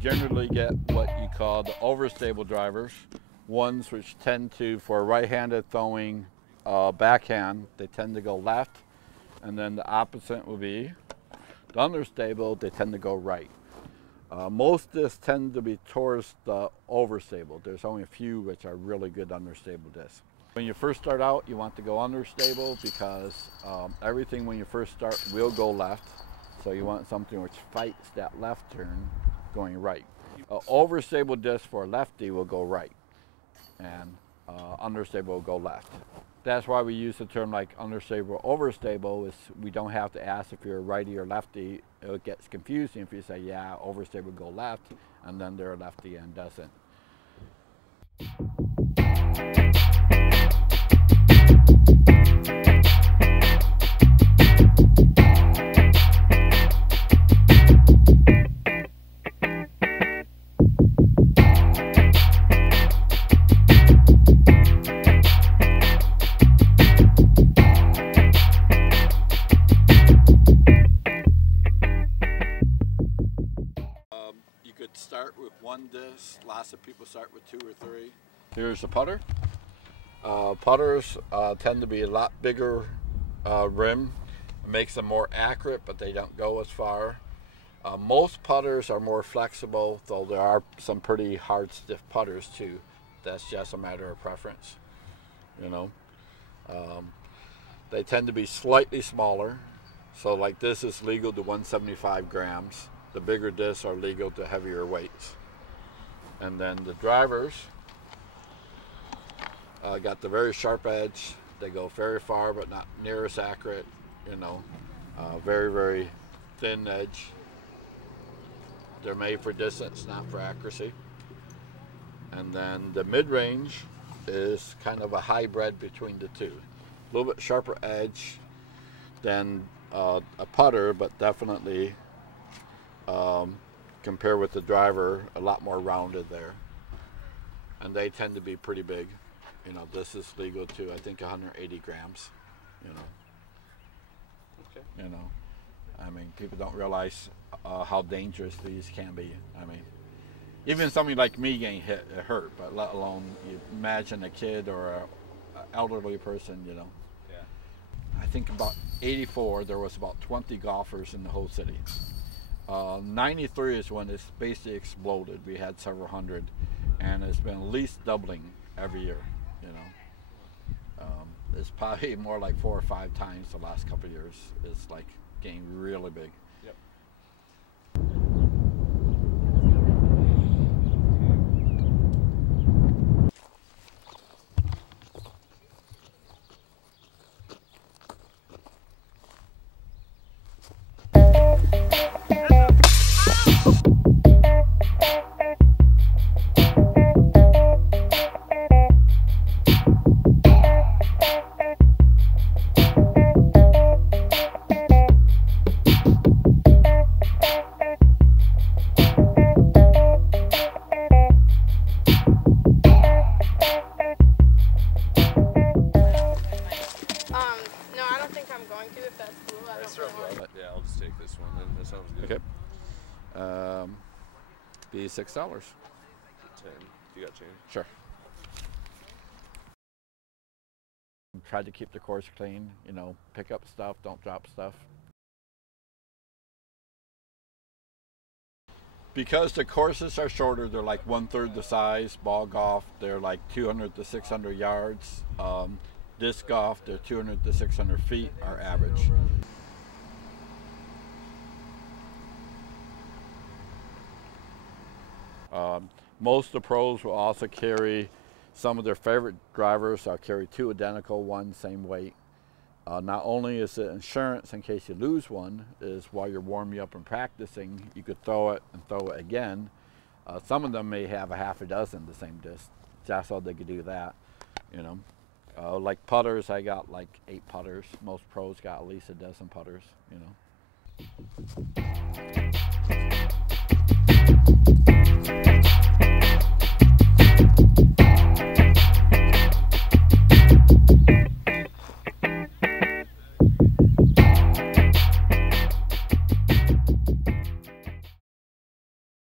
generally get what you call the overstable drivers, ones which tend to, for right-handed throwing backhand, they tend to go left, and then the opposite will be the understable, they tend to go right. Most discs tend to be towards the overstable. There's only a few which are really good understable discs. When you first start out, you want to go understable because everything when you first start will go left. So you want something which fights that left turn going right. Overstable disc for lefty will go right, and understable will go left. That's why we use the term like understable, overstable, is we don't have to ask if you're righty or lefty. It gets confusing if you say, yeah, overstable go left, and then they're lefty and doesn't. You could start with one disc. Lots of people start with 2 or 3. Here's the putter. Putters tend to be a lot bigger rim. It makes them more accurate, but they don't go as far. Most putters are more flexible, though there are some pretty hard, stiff putters too. That's just a matter of preference, you know. They tend to be slightly smaller. So like this is legal to 175 grams. The bigger discs are legal to heavier weights. And then the drivers got the very sharp edge. They go very far, but not near as accurate, you know. Very, very thin edge. They're made for distance, not for accuracy. And then the mid-range is kind of a hybrid between the two. A little bit sharper edge than a putter, but definitely compared with the driver, a lot more rounded there. And they tend to be pretty big. You know, this is legal to, I think, 180 grams, you know. Okay. You know, I mean, people don't realize how dangerous these can be. I mean, even somebody like me getting hurt, but let alone you imagine a kid or an elderly person, you know. Yeah. I think about 84, there was about 20 golfers in the whole city. 93 is when it's basically exploded. We had several hundred, and it's been at least doubling every year, you know. It's probably more like 4 or 5 times the last couple of years. It's like getting really big. Yep. Yeah, I'll just take this one then. That sounds good. Okay. Be $6. 10. You got change? Sure. Try to keep the course clean, you know, pick up stuff, don't drop stuff. Because the courses are shorter, they're like 1/3 the size. Ball golf, they're like 200 to 600 yards. Disc golf, they're 200 to 600 feet, our average. Most of the pros will also carry some of their favorite drivers. I'll carry 2 identical, one same weight. Not only is it insurance in case you lose one, is while you're warming up and practicing, you could throw it and throw it again. Some of them may have a half a dozen the same disc. That's how they could do that, you know. Like putters, I got like 8 putters. Most pros got at least a dozen putters, you know.